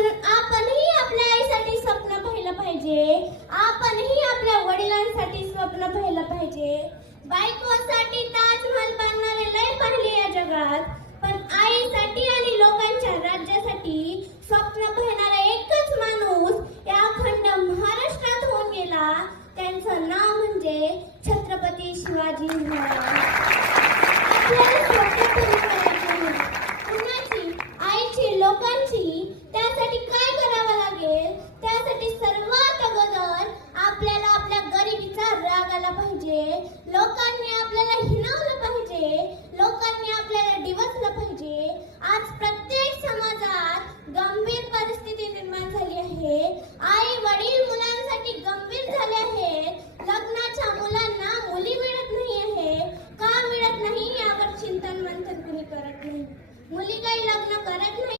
म्हणून आपणही आपल्या आईसाठी स्वप्न पाहिलं पाहिजे, आपणही आपल्या वडिलांसाठी स्वप्न पाहिलं पाहिजे. बायकोसाठी ताजमहल बांधणारे लय पाहिले या जगात, पण आईसाठी आणि लोकांच्या राज्यासाठी स्वप्न पाहणारा एकच माणूस या अखंड महाराष्ट्रात होऊन गेला. त्यांचं नाव म्हणजे छत्रपती शिवाजी महाराज. आपल्याला स्वप्न पूर्ण करायची कुणाची, आईची, लोकांची. त्यासाठी काय करावं लागेल? त्यासाठी सर्वात अगोदर आपल्याला आपल्या गरिबीचा राग आला पाहिजे. लोकांनी आपल्याला हिणवलं पाहिजे, लोकांनी आपल्याला डिवचलं पाहिजे. आज प्रत्येक समाजात गंभीर परिस्थिती निर्माण झाली आहे. आई